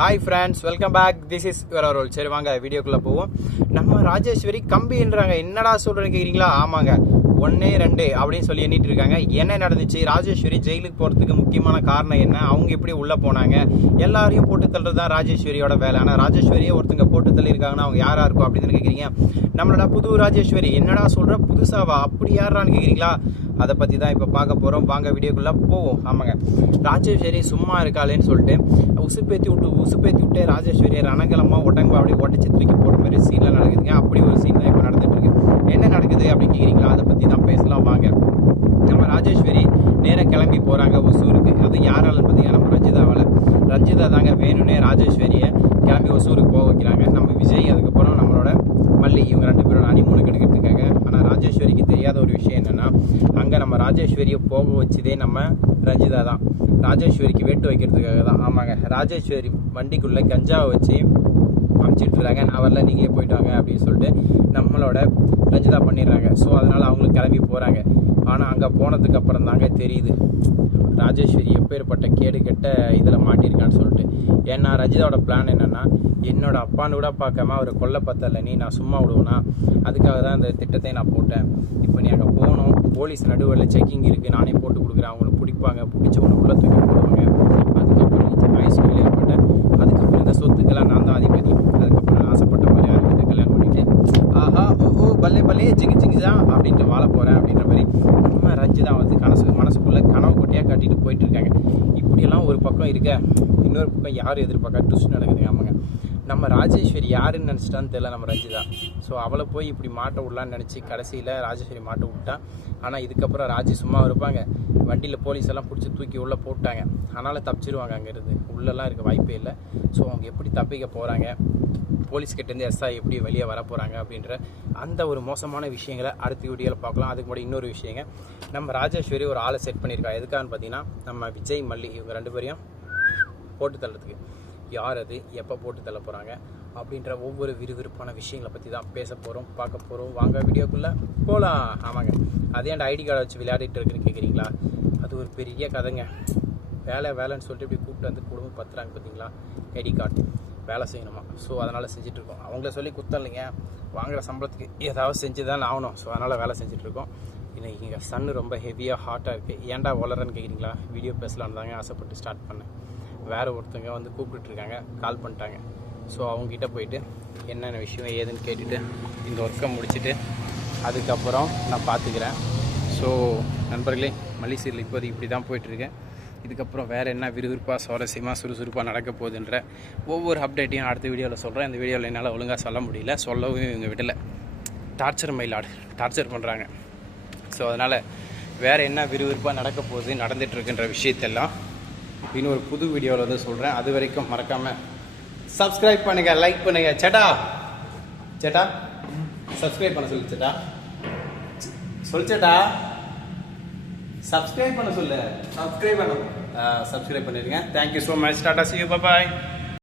Hi friends, welcome back. This is your role. சரி வாங்க வீடியோக்குள்ளே போவோம். நம்ம ராஜேஸ்வரி கம்பின்றாங்க. என்னடா சொல்கிறேன்னு கேட்குறீங்களா? ஆமாங்க, 1 2 அப்படின்னு சொல்லி எண்ணிட்டு இருக்காங்க. என்ன நடந்துச்சு? ராஜேஸ்வரி ஜெயிலுக்கு போகிறதுக்கு முக்கியமான காரணம் என்ன? அவங்க எப்படி உள்ளே போனாங்க? எல்லாரையும் போட்டு தள்ளுறது தான் ராஜேஸ்வரியோட வேலை. ஆனால் ராஜேஸ்வரியை ஒருத்தங்க போட்டு தள்ளியிருக்காங்கன்னா அவங்க யாராக இருக்கும் அப்படின்னு கேட்குறீங்க. நம்மளோட புது ராஜேஸ்வரி. என்னடா சொல்கிற, புதுசாவா? அப்படி யாரான்னு கேட்குறீங்களா? அதை பற்றி தான் இப்போ பார்க்க போகிறோம். வாங்க வீடியோக்குள்ளே போவோம். ஆமாங்க, ராஜேஸ்வரி சும்மா இருக்காளேன்னு சொல்லிட்டு உசுப்பேற்றி விட்டு ராஜேஸ்வரியை ரணகலமாக உடம்பு அப்படி உடச்சி தூக்கி போடுற மாதிரி சீன்லாம் நடக்குதுங்க. அப்படி ஒரு சீன் தான் இப்போ நடந்துட்டு இருக்கு. என்ன நடக்குது அப்படின்னு கேட்குறீங்களா? அதை பற்றி தான் பேசலாம் வாங்க. நம்ம ராஜேஸ்வரி நேராக கிளம்பி போகிறாங்க ஒசூருக்கு. அது யாராலும் பார்த்தீங்கன்னா நம்ம ரஞ்சிதா தாங்க வேணும்னே ராஜேஸ்வரியை கிளம்பி ஒசூருக்கு போக வைக்கிறாங்க. நம்ம விஜய், அதுக்கப்புறம் நம்மளோட மல்லி, இவங்க 2 பேரோட ஹனிமூனுக்கு எடுக்கிறதுக்காக. ஆனால் ராஜேஸ்வரிக்கு தெரியாத ஒரு விஷயம் என்னென்னா, அங்கே நம்ம ராஜேஸ்வரியை போக வச்சதே நம்ம ரஞ்சிதா தான். ராஜேஸ்வரிக்கு வெட்டு வைக்கிறதுக்காக தான். ஆமாங்க, ராஜேஸ்வரி வண்டிக்குள்ளே கஞ்சாவை வச்சு அனுப்பிச்சிட்டு இருக்காங்க. நான் வரல, நீங்களே போயிட்டு வாங்க அப்படின்னு சொல்லிட்டு நம்மளோட ரஞ்சிதா பண்ணிடுறாங்க. ஸோ அதனால் அவங்களும் கிளம்பி போகிறாங்க. ஆனால் அங்கே போனதுக்கு அப்புறம் தாங்க தெரியுது ராஜேஸ்வரி எப்பேற்பட்ட கேடு கெட்ட இதில் மாட்டியிருக்கான்னு சொல்லிட்டு. ஏன்னா ரஞ்சிதாவோட பிளான் என்னென்னா, என்னோட அப்பான்னு கூட பார்க்காம அவரை கொல்ல பத்தலை, நீ நான் சும்மா விடுவேனா? அதுக்காக தான் அந்த திட்டத்தை நான் போட்டேன். இப்போ நீ அங்கே போகணும், போலீஸ் நடுவில் செக்கிங் இருக்குது, நானே போட்டு கொடுக்குறேன், அவங்கள பிடிப்பாங்க, பிடிச்ச உன்னை உள்ள தூக்கி போடுவாங்க. அதுக்கப்புறம் வயசு ஏற்பட்டேன், அதுக்கப்புறம் இந்த சொத்துக்கெல்லாம் நான் தான் அதிபதி, அதுக்கப்புறம் நான் ஆசைப்பட்ட மாதிரி யாரும் கல்யாணம் பண்ணிட்டு ஆஹா ஓ பல்லே ஜிகிஜிகிதான் அப்படின்ட்டு வாழ போகிறேன் அப்படின்ற மாதிரி நம்ம ரஞ்சிதா வந்து மனசுக்குள்ளே கனவு கொட்டியாக கட்டிட்டு போயிட்டு இருக்காங்க. இப்படியெல்லாம் ஒரு பக்கம் இருக்க, இன்னொரு பக்கம் யாரும் எதிர்பார்க்க ட்விஸ்ட் நடக்குதுங்க. ஆமாங்க, நம்ம ராஜேஸ்வரி யாருன்னு நினச்சிட்டான்னு தெரியல நம்ம ரஞ்சிதா. ஸோ அவளை போய் இப்படி மாட்ட விடலான்னு நினச்சி கடைசியில் ராஜேஸ்வரி மாட்ட விட்டான். ஆனால் இதுக்கப்புறம் ராஜி சும்மா இருப்பாங்க? வண்டியில் போலீஸ் எல்லாம் பிடிச்சி தூக்கி உள்ளே போட்டாங்க. அதனால் தப்பிச்சிருவாங்க, அங்கேருந்து உள்ளெல்லாம் இருக்க வாய்ப்பே இல்லை. ஸோ அவங்க எப்படி தப்பிக்க போகிறாங்க, போலீஸ்கிட்டேருந்து எஸ்ஐ எப்படி வெளியே வர போகிறாங்க அப்படின்ற அந்த ஒரு மோசமான விஷயங்களை அடுத்த வீடியோவில் பார்க்கலாம். அதுக்கு முன்னாடி இன்னொரு விஷயங்க, நம்ம ராஜேஸ்வரி ஒரு ஆளை செட் பண்ணியிருக்காங்க. எதுக்கான்னு பார்த்தீங்கன்னா, நம்ம விஜய் மல்லி இவங்க 2 பேரையும் போட்டு தள்ளுறதுக்கு. யார் அது, எப்போ போட்டு தள்ள போகிறாங்க அப்படின்ற ஒவ்வொரு விறுவிறுப்பான விஷயங்களை பற்றி தான் பேச போகிறோம், பார்க்க போகிறோம். வாங்க வீடியோக்குள்ளே போகலாம். ஆமாங்க, அதே அந்த ஐடி கார்டை வச்சு விளையாடிட்டு இருக்குன்னு கேட்குறீங்களா? அது ஒரு பெரிய கதைங்க. வேலைன்னு சொல்லிட்டு இப்படி கூப்பிட்டு வந்து குடும்பம் பத்துறாங்க பார்த்தீங்களா? ஐடி கார்டு வேலை செய்யணுமா? ஸோ அதனால் செஞ்சிட்ருக்கோம். அவங்கள சொல்லி குத்தலைங்க, வாங்குகிற சம்பளத்துக்கு ஏதாவது செஞ்சு தான் ஆகணும். ஸோ அதனால் வேலை செஞ்சிட்ருக்கோம். இன்னைக்கு இங்கே சன்னு ரொம்ப ஹெவியாக ஹாட்டாக இருக்குது. ஏன்டா வளரன்னு கேட்குறீங்களா? வீடியோ பேசலான்னு தாங்க ஆசைப்பட்டு ஸ்டார்ட் பண்ணேன். வேறு ஒருத்தங்க வந்து கூப்பிட்டுருக்காங்க, கால் பண்ணிட்டாங்க. ஸோ அவங்ககிட்ட போயிட்டு என்னென்ன விஷயம் ஏதுன்னு கேட்டுட்டு இந்த ஒர்க்கை முடிச்சுட்டு அதுக்கப்புறம் நான் பார்த்துக்கிறேன். ஸோ நண்பர்களே, மல்லி சீரியல் இப்போதைக்கு இப்படி தான் போயிட்டுருக்கேன். இதுக்கப்புறம் வேறு என்ன விறுவிறுப்பாக சுவாரஸ்யமாக சுறுசுறுப்பாக நடக்க போகுதுன்ற ஒவ்வொரு அப்டேட்டையும் அடுத்த வீடியோவில் சொல்கிறேன். இந்த வீடியோவில் என்னால் ஒழுங்காக சொல்ல முடியல, சொல்லவும் இவங்க விடலை. டார்ச்சர் பண்ணுறாங்க. ஸோ அதனால் வேறு என்ன விறுவிறுப்பாக நடக்க போகுது, நடந்துகிட்ருக்குன்ற விஷயத்தெல்லாம் இன்னொரு புது வீடியோவில் வந்து சொல்கிறேன். அது வரைக்கும் மறக்காமல் சப்ஸ்கிரைப் பண்ணுங்கள், லைக் பண்ணுங்கள். சேட்டா சப்ஸ்கிரைப் பண்ண சொல்லு. சேட்டா சப்ஸ்கிரைப் பண்ண சொல்லு. சப்ஸ்கிரைப் பண்ணிடுங்க. Thank you so much. Tata, see you, bye bye.